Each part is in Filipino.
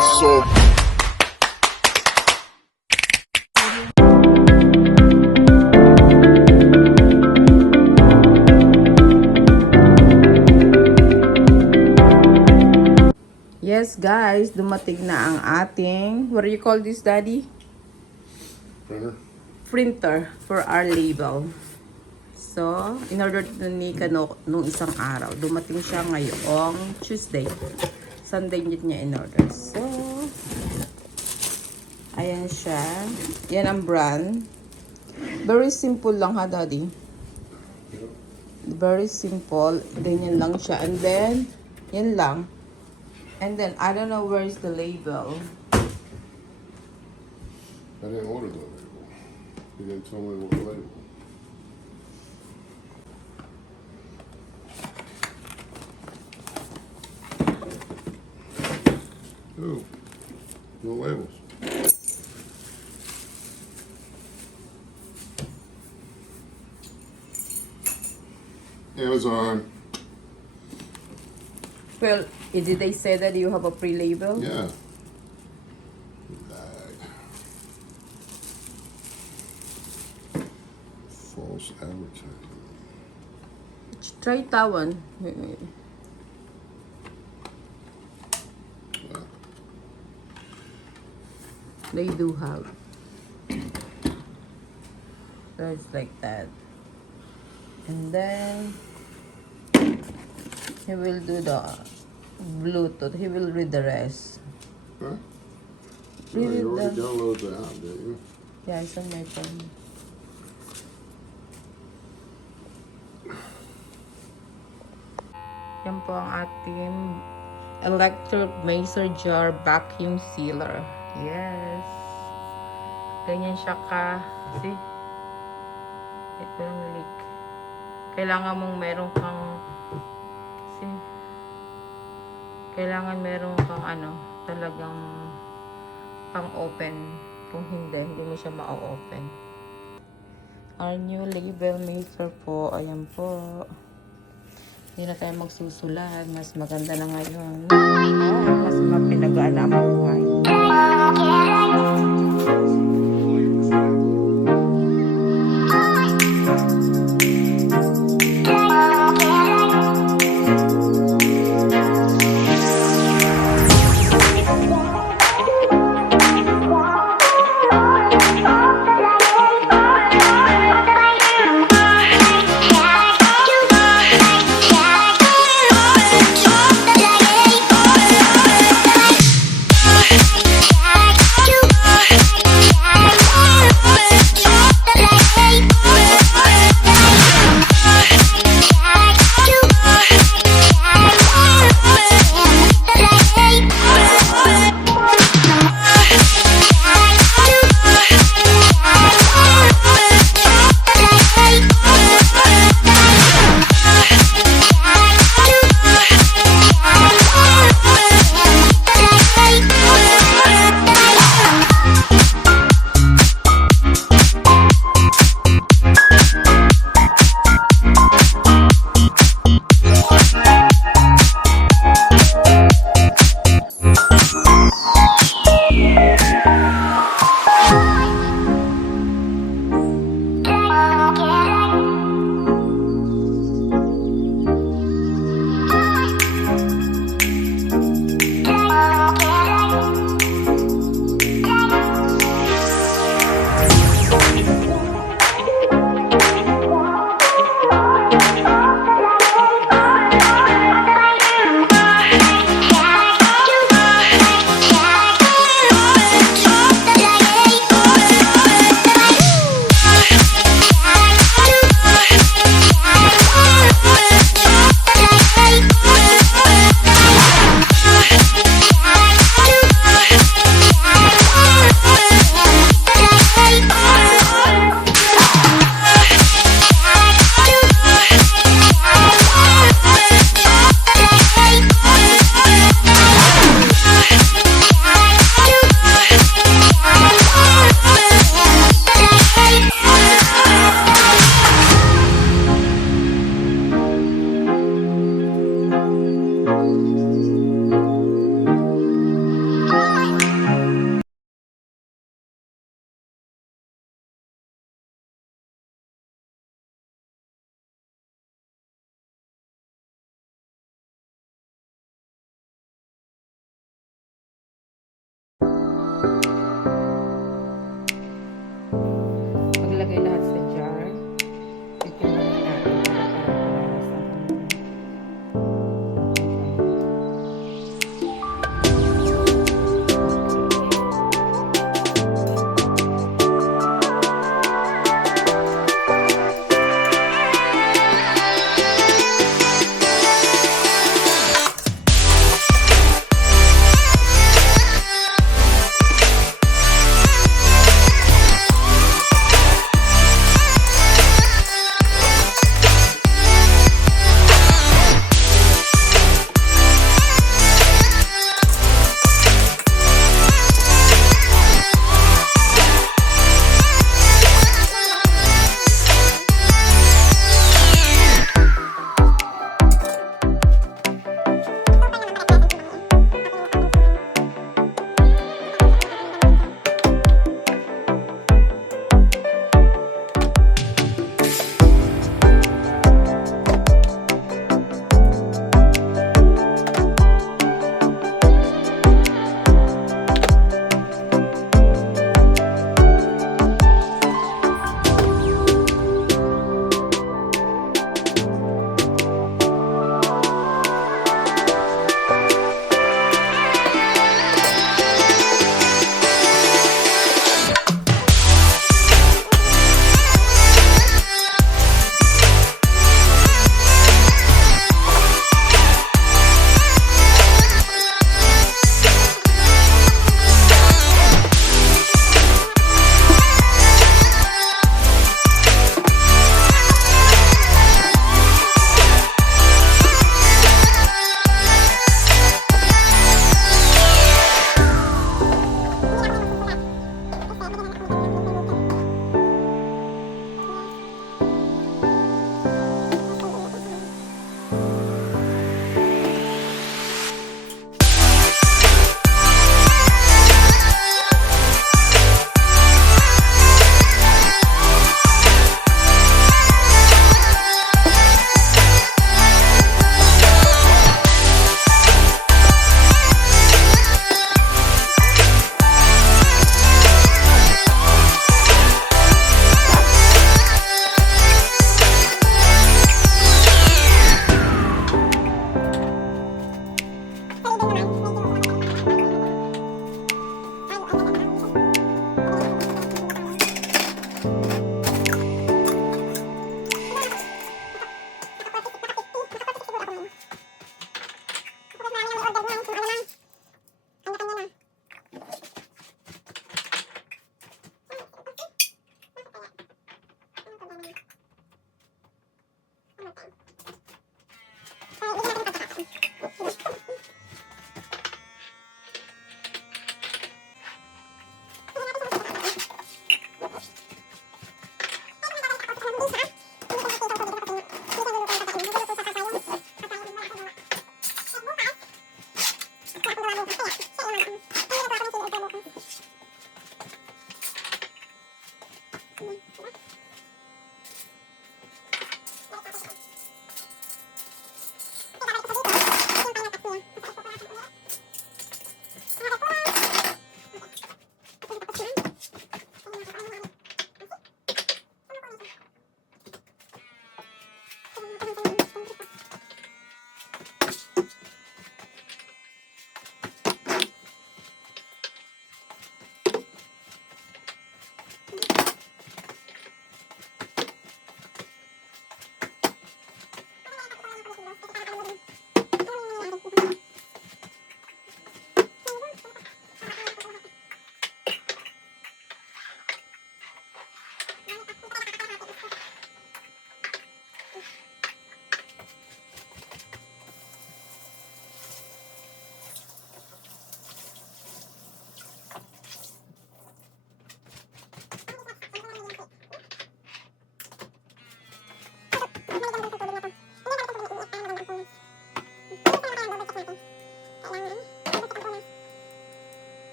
corazón. Yes guys, dumating na ang ating, what do you call this, Daddy? Printer. Printer for our label. So, in-order ni Kano nung isang araw. Dumating siya ngayong Tuesday. Sunday niya in-order. So, ayan siya. Yan ang brand. Very simple lang ha, Daddy. Very simple. Ganyan lang siya. And then, yan lang. And then, I don't know where is the label. I didn't order the label. He didn't tell me what label. Oh, no labels. Amazon. Well, did they say that you have a pre-label? Yeah. Bag. False advertising. Try that one. Wow. They do have. So it's like that. And then he will do the Bluetooth. He will read the rest. Huh? Oh, Read you already the, downloaded the app, didn't you? yeah, it's on my phone. Yan po ang ating electric mason jar vacuum sealer. Yes. Ganyan siya ka. See? Ito yung leak. Kailangan mong meron kang see? Kailangan meron kang ano, talagang pang open. Kung hindi mo siya ma-open. Our new label maker po. Ayan po. Hindi na tayo magsusulat. Mas maganda na ngayon. Mas mapinagaan na ang buhay.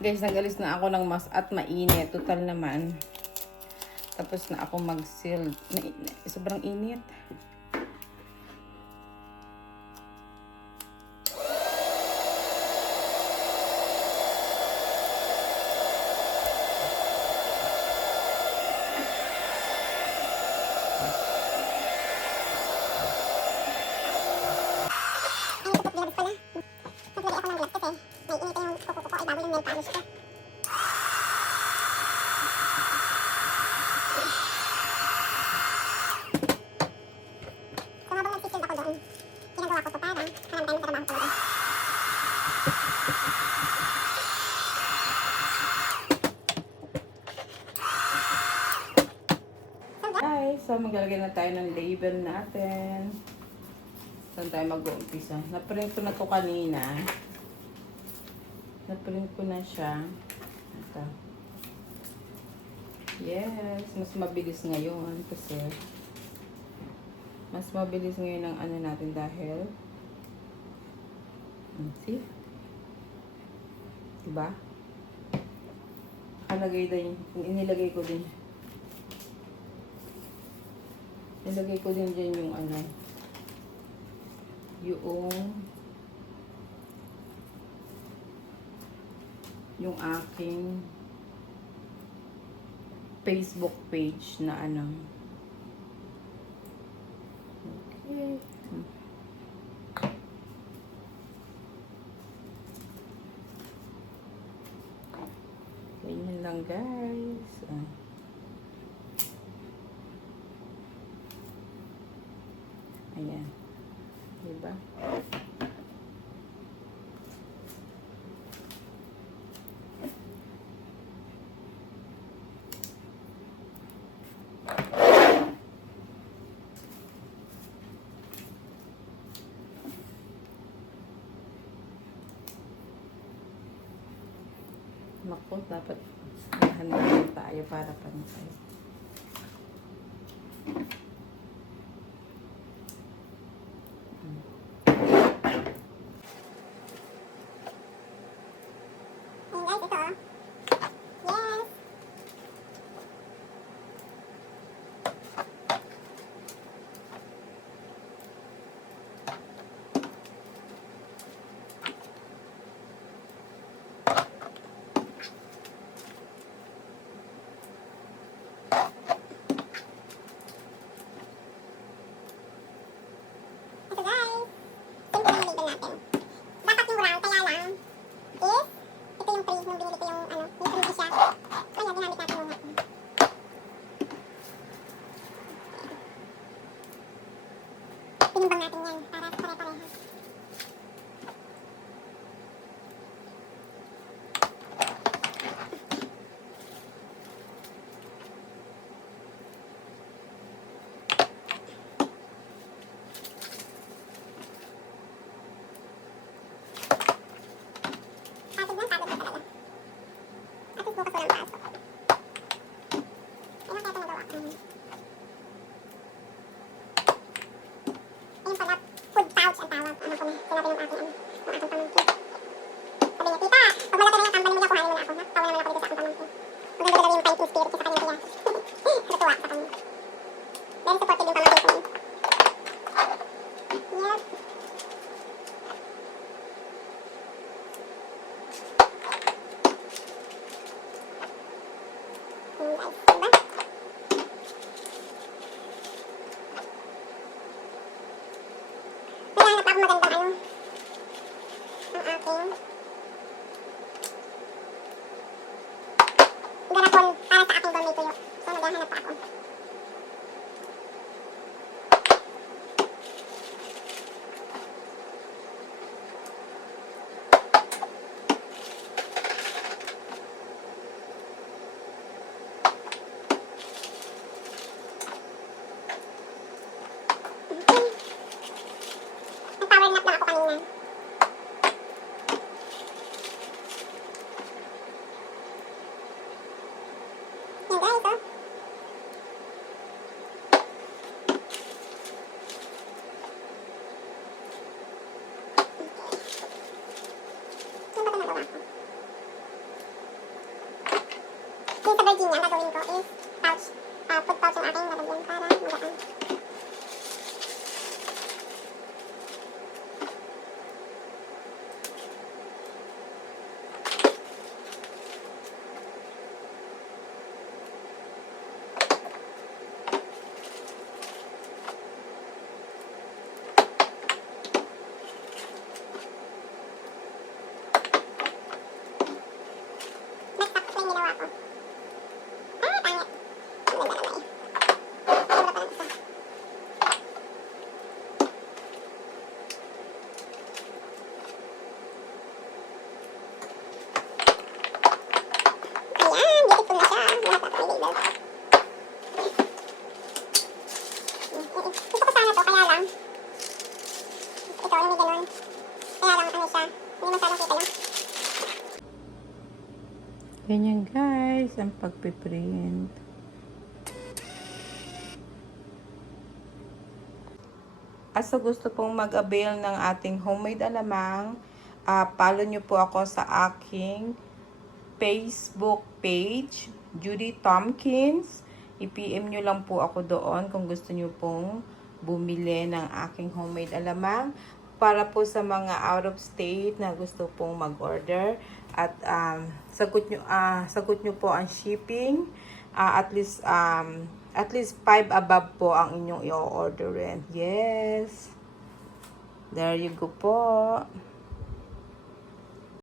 Guys, nag-alis na ako ng mask at mainit. Total naman. Tapos na ako mag-seal. Sobrang init. Guys, so maglalagay na tayo ng label natin. Saan tayo mag-uumpisa? Na-print ko na to kanina. Na-print ko na siya. Ito. Yes, mas mabilis ngayon kasi mas mabilis ngayon ang ano natin dahil see? Diba? Nakalagay din, inilagay ko din. Nilagay ko din dyan yung ano, yung aking Facebook page na ano. Okay. Ganyan lang guys. Ayan. Diba? Naku, dapat handa tayo para pantay. gagawin ko is pouch. Food pouch yung aking lalagyan para magaan. Next up, ito yung ginawa ko. Pangit. Maganda naman eh. Sobra pa ng isa. Ayan, beautiful na siya. Lahat ako may label. Gusto ko sana to, kaya lang. Ito, yung may ganun. Kaya lang, ano siya. Hindi masyadong kita lang. Ganyan guys, ang pagpiprint. Asa gusto pong mag-avail ng ating homemade alamang, follow nyo po ako sa aking Facebook page, Judy Tompkins. I-PM nyo lang po ako doon kung gusto nyo pong bumili ng aking homemade alamang. Para po sa mga out of state na gusto pong mag-order. At sagot nyo po ang shipping. At least 5 above po ang inyong i-orderin. Yes. There you go po.